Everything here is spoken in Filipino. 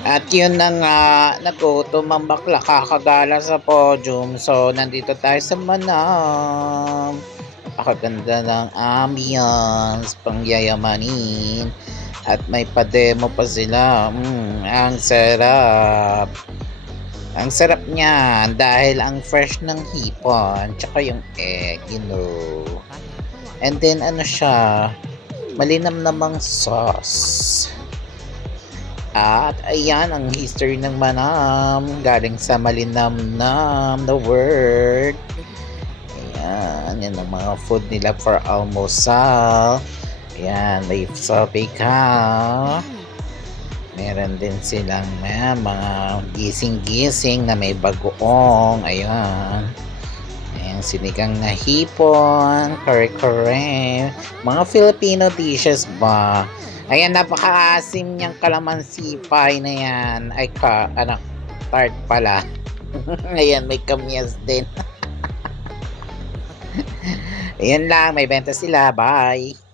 At yun na nga, nagutom ang bakla kakagala sa podium. So, nandito tayo sa Manam. Napakaganda ng ambience, pangyayamanin. At may pa-demo pa sila. Ang sarap. Ang sarap niyan dahil ang fresh ng hipon, tsaka yung egg, you know. And then ano siya, malinam namang sauce. At ayan ang history ng Manam galing sa malinamnam na word. Ayan, yan ang mga food nila for almusal. Ayan, may sabi ka. Meron din silang mga gising-gising na may bagoong. Ayan. Ayan, sinigang na hipon, kare-kare. Mga Filipino dishes ba? Ayan, napaka-asim niyang kalamansi pie na yan. Ay, tart pala. Ayan, may kamyas din. Ayan lang, may benta sila. Bye!